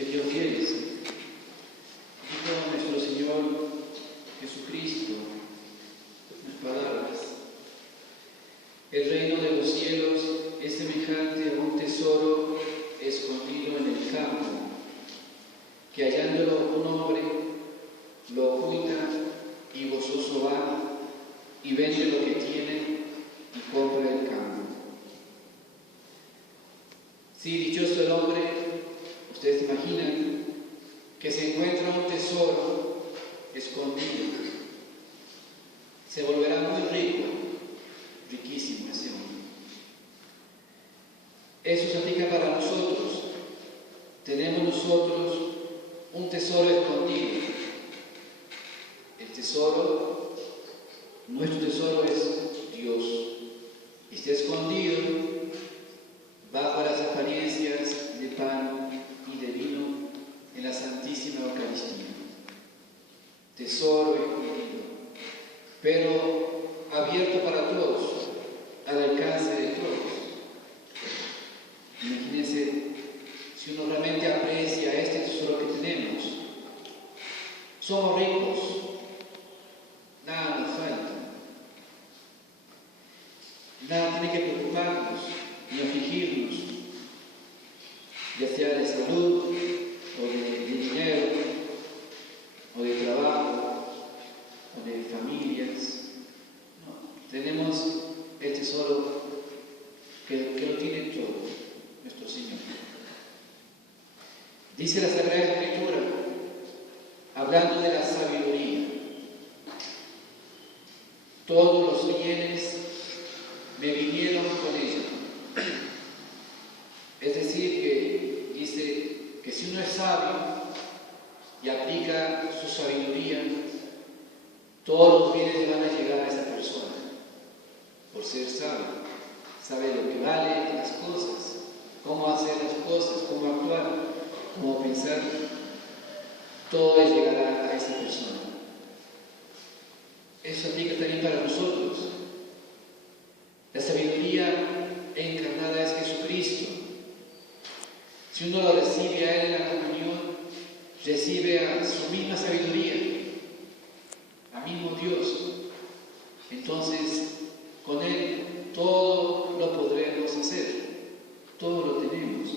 Queridos fieles, dijo nuestro Señor Jesucristo en palabras: el reino de los cielos es semejante a un tesoro escondido en el campo, que hallándolo un hombre lo oculta y gozoso va y vende lo que tiene y compra el campo. Sí, dichoso el hombre, ustedes imaginan, que se encuentra un tesoro escondido. Se volverá muy rico, riquísimo ese hombre. Eso se aplica para nosotros. Tenemos nosotros un tesoro escondido. El tesoro, nuestro tesoro es Dios. Está escondido bajo las apariencias de pan y de vino en la Santísima Eucaristía. Tesoro escondido, pero abierto para todos, al alcance de todos. Imagínense, si uno realmente aprecia este tesoro que tenemos, somos ricos, nada nos falta, nada tiene que preocuparnos ni afligirnos, ya sea de salud, o de dinero, o de trabajo, o de familias. No, tenemos el tesoro que lo tiene todo, nuestro Señor. Dice la Sagrada Escritura, hablando de la sabiduría: todos los bienes me vinieron con ella. Es decir, que dice que si uno es sabio y aplica su sabiduría, todos los bienes le van a llegar a esa persona. Por ser sabio, sabe lo que vale las cosas, cómo hacer las cosas, cómo actuar, cómo pensar. Todo les llegará a esa persona. Eso aplica también para nosotros. La sabiduría encarnada es Jesucristo. Si uno lo recibe a Él en la comunión, recibe a su misma sabiduría, al mismo Dios. Entonces, con Él todo lo podremos hacer, todo lo tenemos.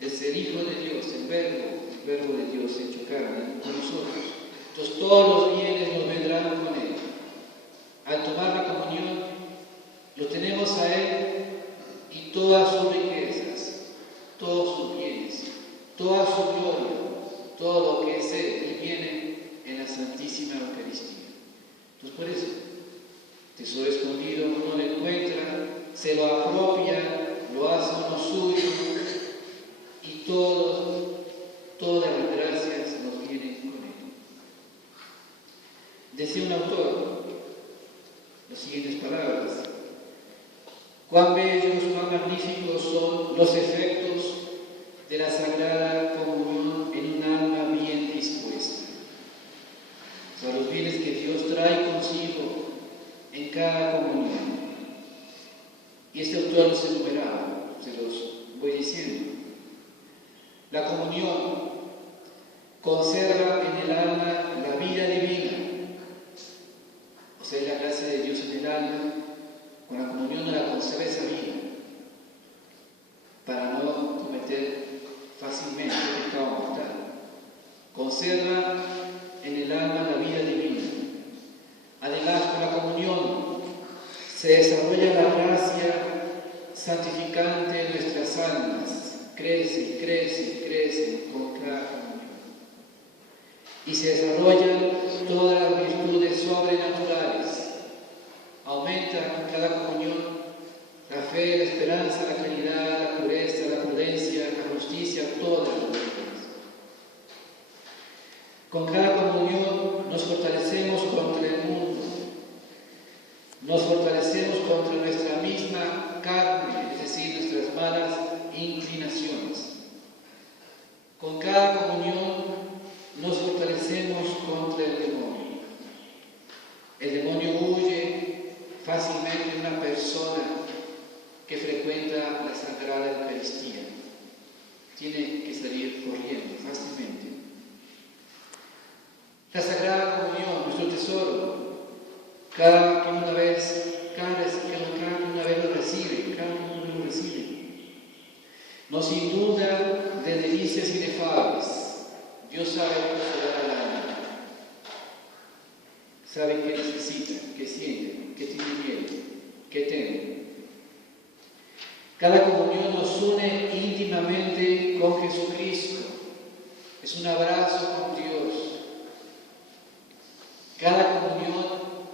Es el Hijo de Dios, el Verbo de Dios hecho carne con nosotros. Entonces todos los bienes nos vendrán con Él. Al tomar la comunión, lo tenemos a Él y todas sus riquezas, todos sus bienes, toda su gloria, todo lo que es Él y viene en la Santísima Eucaristía. Entonces por eso, tesoro escondido uno lo encuentra, se lo apropia, lo hace uno suyo y todas las gracias nos vienen con Él. Decía un autor las siguientes palabras: cuán bellos, cuán magníficos son los efectos de la Sagrada Comunión en un alma bien dispuesta. O sea, los bienes que Dios trae consigo en cada comunión. Y este autor los enumeraba, se los voy diciendo. La comunión conserva en el alma la vida divina. O sea, es la gracia de Dios en el alma. Con la comunión no la conserva esa vida, para no cometer fácilmente el pecado mortal. Conserva en el alma la vida divina. Además, con la comunión se desarrolla la gracia santificante de nuestras almas. Crece y crece y crece con cada comunión. Y se desarrollan todas las virtudes sobrenaturales. Aumenta con cada comunión la fe, la esperanza, la caridad, la pureza, la prudencia, la justicia, todas las virtudes. Con cada comunión nos fortalecemos contra el mundo, nos fortalecemos contra nuestra misma carne, es decir, nuestras malas inclinaciones. Con cada comunión nos fortalecemos contra el demonio. El demonio huye fácilmente de una persona que frecuenta la Sagrada Eucaristía. Tiene que salir salir corriendo fácilmente. La Sagrada Comunión, nuestro tesoro, cada que una vez lo recibe, nos inunda de delicias inefables. Dios sabe consolar al alma, sabe qué necesita, qué siente, qué tiene miedo, qué teme. Cada comunión nos une íntimamente con Jesucristo. Es un abrazo con Dios. Cada comunión,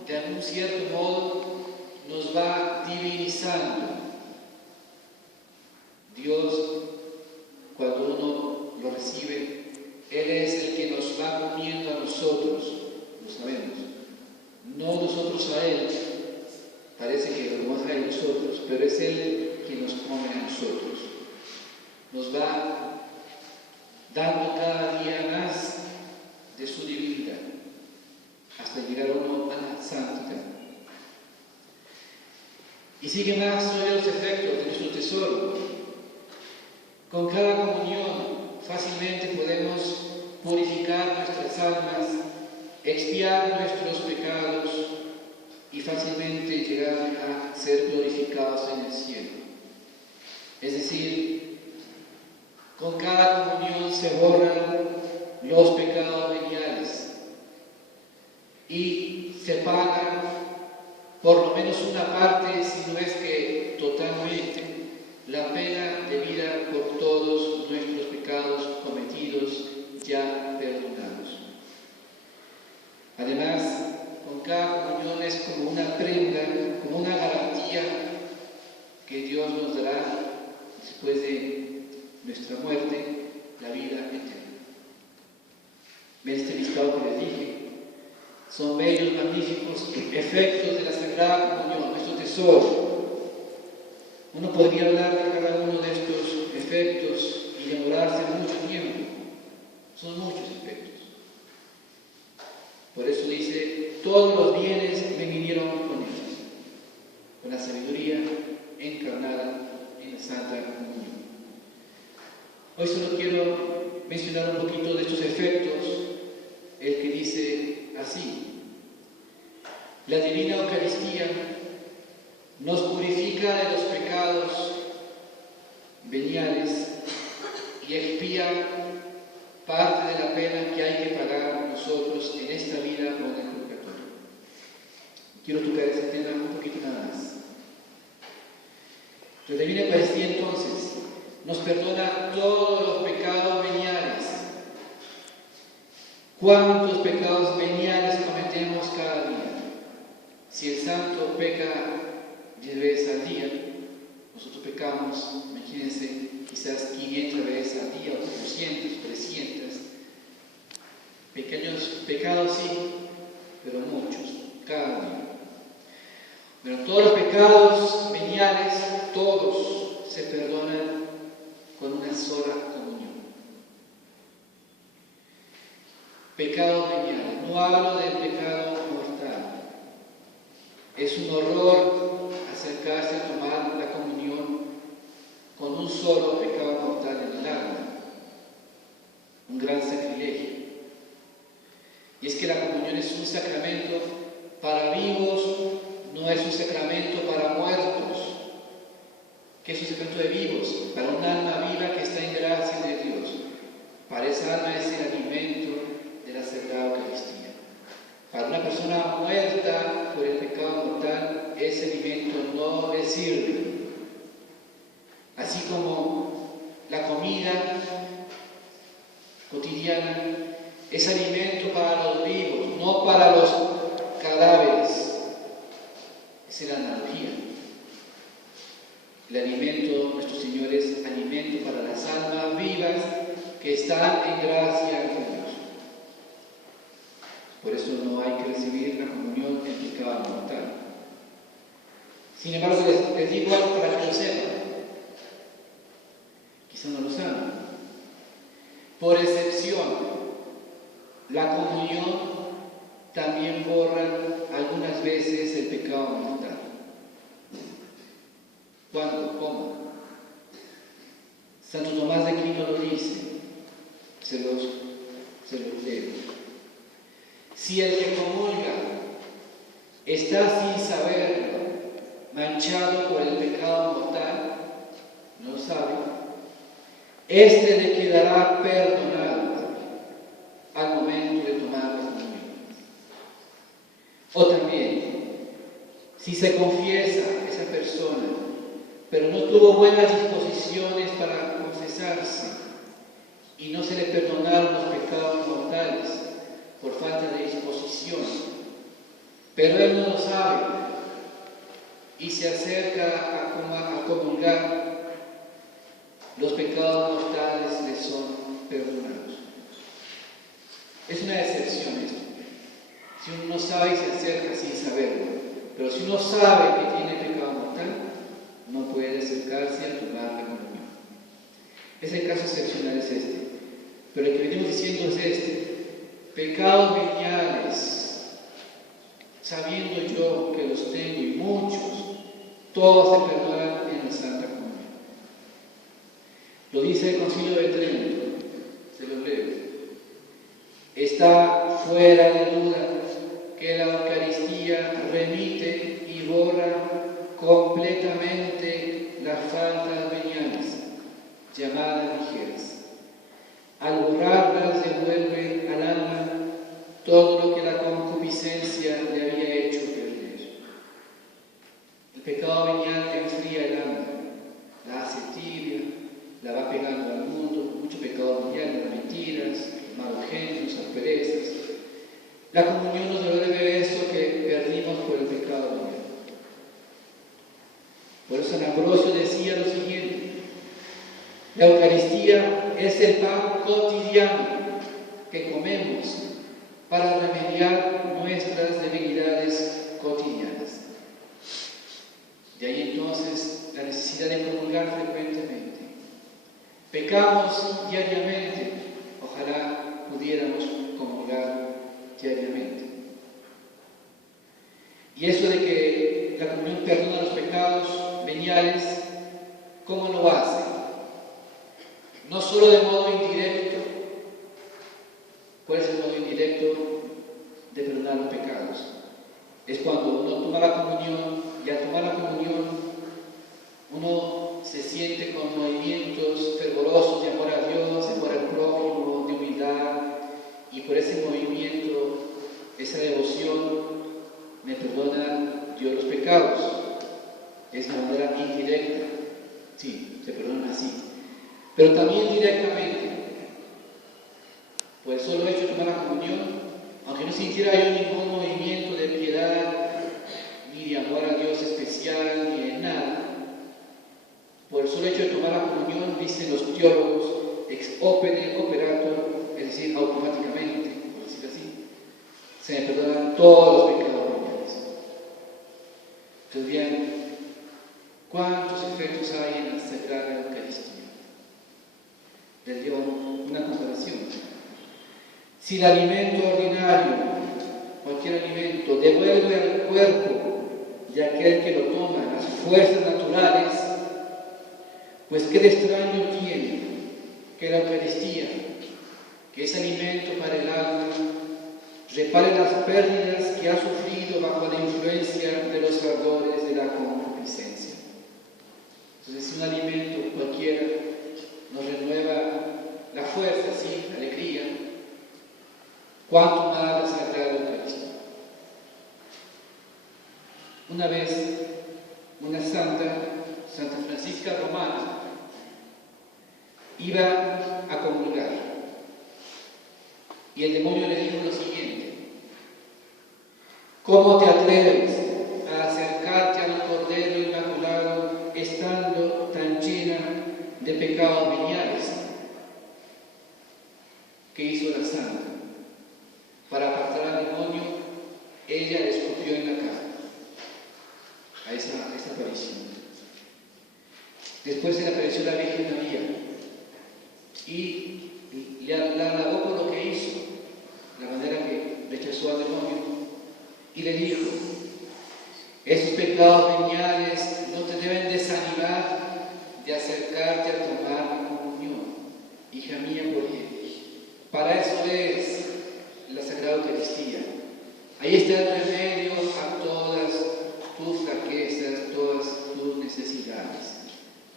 de algún cierto modo, nos va divinizando. Dios, cuando uno lo recibe, Él es el que nos va comiendo a nosotros, lo sabemos. No nosotros a Él, parece que lo vamos a Él nosotros, pero es Él quien nos come a nosotros. Nos va dando cada día más de su divinidad, hasta llegar uno a la santidad. Y sigue más sobre los efectos de nuestro tesoro. Con cada comunión fácilmente podemos purificar nuestras almas, expiar nuestros pecados y fácilmente llegar a ser glorificados en el cielo. Es decir, con cada comunión se borran los pecados veniales y se paga por lo menos una parte, si no es que totalmente, la pena debida por todos nuestros pecados cometidos ya perdonados. Además, con cada comunión es como una prenda, como una garantía que Dios nos dará después de nuestra muerte, la vida eterna. Este listado que les dije son bellos, magníficos efectos de la Sagrada Comunión, nuestro tesoro. Uno podría hablar de cada uno de estos efectos y demorarse mucho tiempo. Son muchos efectos. Por eso dice, todos los bienes me vinieron con ellos, con la sabiduría encarnada en la Santa Comunión. Hoy solo quiero mencionar un poquito de estos efectos, el que dice así: la Divina Eucaristía nos purifica de los pecados veniales y expía parte de la pena que hay que pagar nosotros en esta vida o en el purgatorio. Quiero tocar ese tema un poquito nada más. La Divina Eucaristía entonces nos perdona todos los pecados veniales. ¿Cuántos pecados veniales cometemos cada día? Si el santo peca 10 veces al día, nosotros pecamos, imagínense, quizás 500 veces al día, o 400, 300. Pequeños pecados sí, pero muchos, cada día. Pero todos los pecados veniales, todos se perdonan con una sola comunión. Pecados veniales, no hablo del pecado mortal. Es un horror acercarse a tomar la comunión con un solo pecado mortal en el alma. Un gran sacrilegio. Y es que la comunión es un sacramento para vivos, no es un sacramento para muertos. ¿Qué es un sacramento de vivos? Para un alma viva que está en gracia de Dios. Para esa alma es el alimento de la Sagrada Eucaristía. Para una persona muerta por el pecado mortal, ese alimento no le sirve. Así como la comida cotidiana es alimento para los vivos, no para los cadáveres. Esa es la analogía. El alimento, nuestro Señor, es alimento para las almas vivas que están en gracia con Dios. Por eso no hay que recibir la comunión en pecado mortal. Sin embargo, les digo algo para que lo sepan. Quizá no lo saben. Por excepción, la comunión también borra algunas veces el pecado mortal. ¿Cuándo? ¿Cómo? Santo Tomás de Aquino lo dice: Se lo leo. Si el que comulga está sin saberlo, manchado por el pecado mortal, no lo sabe, este le quedará perdonado al momento de tomar la comunión. O también, si se confiesa esa persona, pero no tuvo buenas disposiciones para confesarse y no se le perdonaron los pecados mortales por falta de disposición, pero él no lo sabe y se acerca a comulgar, los pecados mortales le son perdonados. Es una excepción esto. Si uno no sabe y se acerca sin saberlo, pero si uno sabe que tiene pecado mortal, no puede acercarse a tomar la comunión. Ese caso excepcional es este. Pero el que venimos diciendo es este. Pecados veniales, sabiendo yo que los tengo y muchos, todos se perdonan en la Santa Comunión. Lo dice el Concilio de Trento, se lo leo. Está fuera de duda que la Eucaristía remite y borra completamente las faltas veniales, llamadas ligeras. Al borrarlas devuelve al alma todo lo que la concupiscencia le había hecho perder. El pecado venial enfría el alma, la hace tibia, la va pegando al mundo, mucho pecado venial, las mentiras, malos genios, asperezas. La comunión nos devuelve eso que perdimos por el pecado venial. Por eso San Ambrosio decía lo siguiente: la Eucaristía es el pan cotidiano que comemos para remediar nuestras debilidades cotidianas. De ahí entonces la necesidad de comulgar frecuentemente. Pecamos diariamente, ojalá pudiéramos comulgar diariamente. Y eso de que la comunión perdona los pecados veniales, ¿cómo lo hace? No solo de modo indirecto. ¿Cuál es el modo indirecto de perdonar los pecados? Es cuando uno toma la comunión, y al tomar la comunión uno se siente con movimientos fervorosos de amor a Dios, de amor al prójimo, de humildad, y por ese movimiento, esa devoción, me perdona Dios los pecados. Es de manera indirecta, sí, se perdona así. Pero también directamente, por el solo hecho de tomar la comunión, aunque no sintiera yo ningún movimiento de piedad, ni de amor a Dios especial, ni de nada, por el solo hecho de tomar la comunión, dicen los teólogos, ex opere operator, es decir, automáticamente, por decir así, se me perdonan todos los pecados veniales. Entonces, bien, ¿cuántos efectos hay en la Sagrada Eucaristía? Les dio una comparación. Si el alimento ordinario, cualquier alimento, devuelve al cuerpo de aquel que lo toma las fuerzas naturales, pues qué de extraño tiene que la Eucaristía, que es alimento para el alma, repare las pérdidas que ha sufrido bajo la influencia de los ardores de la concupiscencia. Entonces, un alimento cualquiera nos renueva la fuerza, sí, la alegría. ¿Cuánto más la Sagrada Eucaristía? Una vez, una Santa Francisca Romana, iba a comulgar y el demonio le dijo lo siguiente: ¿cómo te atreves a acercarte al Cordero Inmaculado estando tan llena de pecados veniales? ¿Qué hizo la Santa? Para apartar al demonio, ella le escupió en la cara a esa aparición. Después se le apareció la Virgen María y la alabó por lo que hizo, la manera que rechazó al demonio, y le dijo: esos pecados veniales no te deben desanimar de acercarte a tomar la comunión, hija mía, por ellos. Para eso es la Sagrada Eucaristía. Ahí está el remedio a todas tus flaquezas, todas tus necesidades.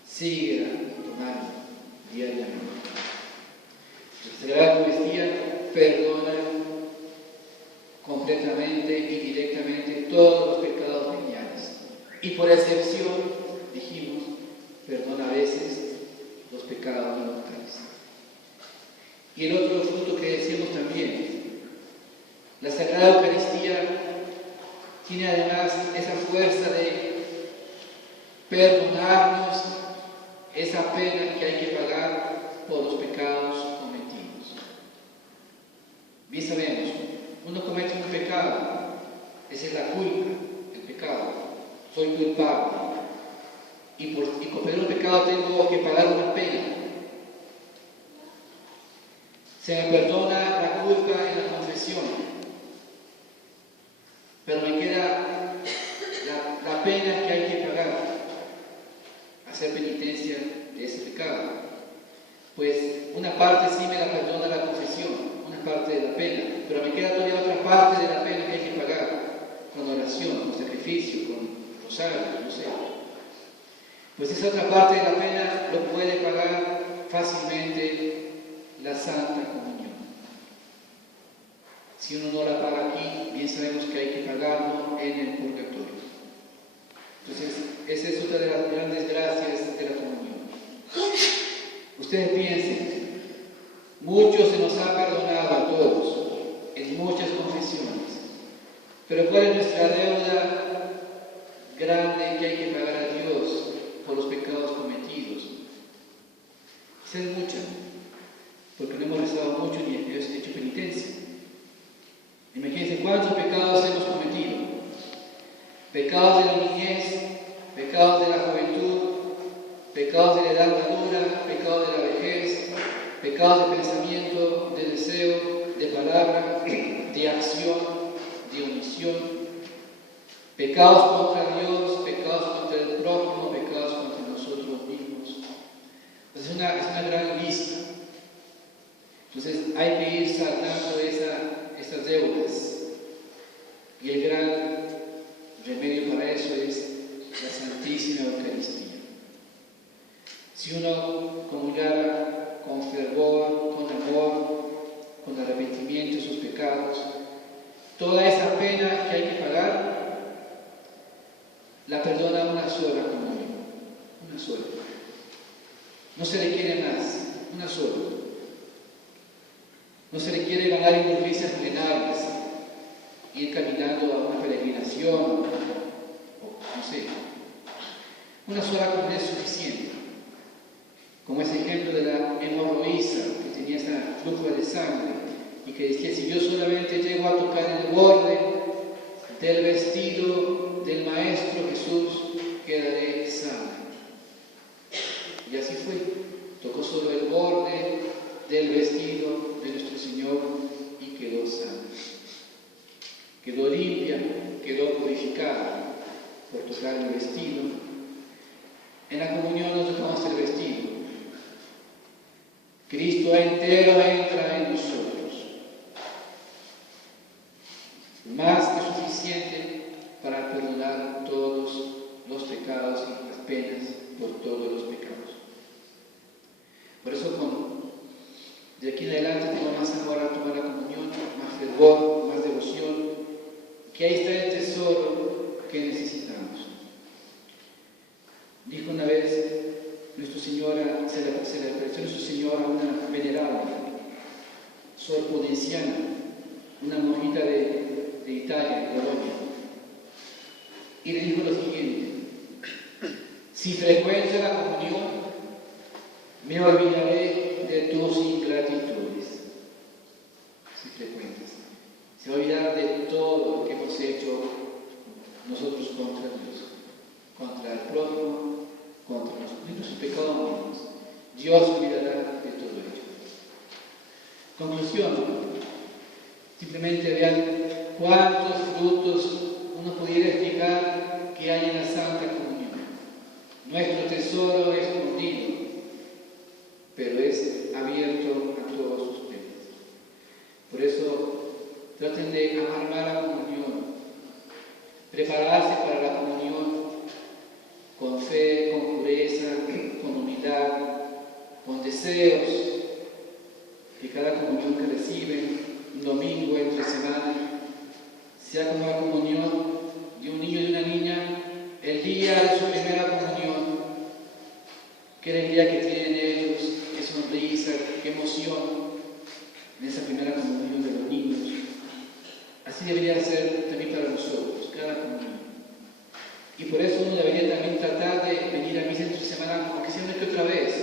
Síguela tomando diariamente. La Sagrada Eucaristía perdona completamente y directamente todos los pecados veniales. Y por excepción, dijimos, perdona a veces los pecados mortales. Y el otro fruto que decíamos también, la Sagrada Eucaristía tiene además esa fuerza de perdonarnos esa pena que hay que pagar por los pecados cometidos. Bien sabemos, uno comete un pecado, esa es la culpa, el pecado. Soy culpable. Y por cometer un pecado tengo que pagar una pena. Se me perdona la culpa en la confesión, pero me queda la pena que hay que pagar, hacer penitencia de ese pecado. Pues una parte sí me la perdona la confesión, una parte de la pena, pero me queda todavía otra parte de la pena que hay que pagar, con oración, con sacrificio, con rosario, no sé. Pues esa otra parte de la pena lo puede pagar fácilmente la Santa Comunión. Si uno no la paga aquí, bien sabemos que hay que pagarlo en el purgatorio. Entonces, esa es otra de las grandes gracias de la comunión. Ustedes piensen, mucho se nos ha perdonado a todos, en muchas confesiones, pero ¿cuál es nuestra deuda grande que hay que pagar a Dios por los pecados cometidos? Esa es mucha, porque no hemos rezado mucho ni hemos hecho penitencia. Imagínense cuántos pecados hemos cometido. Pecados de la niñez, pecados de la juventud, pecados de la edad madura, pecados de la vejez, pecados de pensamiento, de deseo, de palabra, de acción, de omisión, pecados contra Dios, pecados contra el prójimo, pecados contra nosotros mismos. Entonces es una gran lista. Entonces hay que ir saldando esas deudas. Y el gran remedio para eso es la Santísima Eucaristía. Si uno comulgara con fervor, con amor, con arrepentimiento de sus pecados, toda esa pena que hay que pagar, la perdona una sola comunión, una sola. No se le quiere más, una sola. No se le quiere ganar indulgencias plenarias, ir caminando a una peregrinación, o no sé. Una sola comunión es suficiente. Como ese ejemplo de la hemorroísa, que tenía esa flujo de sangre, y que decía, si yo solamente llego a tocar el borde del vestido del Maestro Jesús, quedaré sana. Y así fue. Tocó solo el borde del vestido de nuestro Señor y quedó sana. Quedó limpia, quedó purificada por tocar el vestido. En la comunión no tocamos el vestido. Cristo entero entra en nosotros. Más que suficiente para perdonar todos los pecados y las penas por todos los pecados. Por eso de aquí en adelante tengo más amor a tomar la comunión, más fervor, más devoción, que ahí está el tesoro que necesitamos. Dijo una vez Nuestra Señora, se le apareció Nuestra Señora a una venerable, Sor Pudenciana, una monjita de Italia, de Bolonia, y le dijo lo siguiente: si frecuento la comunión, me olvidaré de tus ingratitudes. Si frecuentas, se va a olvidar de todo lo que hemos hecho nosotros contra Dios, contra el prójimo, contra nuestros pecados. Dios olvidará de todo ello. Conclusión: simplemente vean cuántos frutos uno pudiera explicar que hay en la Santa Comunión. Nuestro tesoro escondido, pero es abierto a todos ustedes. son en esa primera comunión de los niños, así debería ser también para nosotros, cada comunión. Y por eso uno debería también tratar de venir a misa en su semana, como que sea una que otra vez.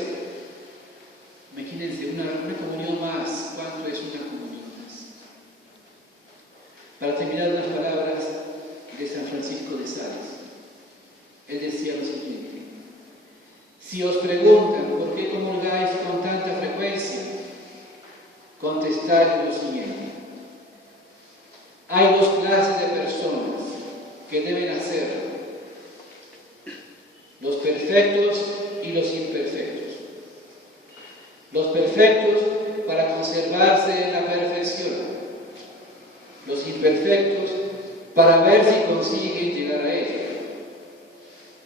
Imagínense, una comunión más. ¿Cuánto es una comunión más? Para terminar, unas palabras de San Francisco de Sales. Él decía lo siguiente: si os preguntan por qué comulgáis con tanta frecuencia, contestad lo siguiente: hay dos clases de personas que deben hacerlo, los perfectos y los imperfectos. Los perfectos para conservarse en la perfección, los imperfectos para ver si consiguen llegar a ella,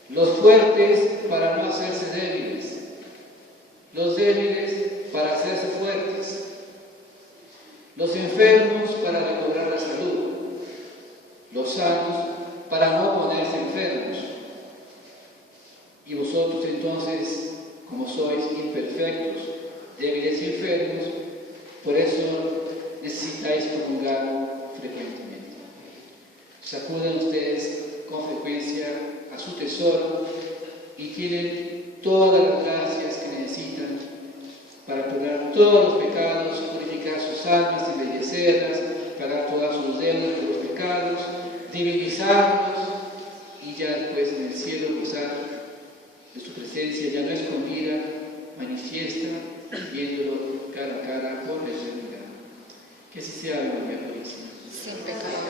los fuertes para no hacerse débiles, los débiles para hacerse fuertes, los enfermos para recobrar la salud, los sanos para no ponerse enfermos. Y vosotros entonces, como sois imperfectos, débiles y enfermos, por eso necesitáis comulgar frecuentemente. Sacuden ustedes con frecuencia a su tesoro y tienen todas las gracias que necesitan para perdonar todos los pecados, purificar sus almas, embellecerlas, pagar todas sus deudas de los pecados, divinizarlos y ya después en el cielo gozar de su presencia ya no escondida, manifiesta, viéndolo cara a cara por la eternidad. Que así sea, María Purísima. Sin pecado.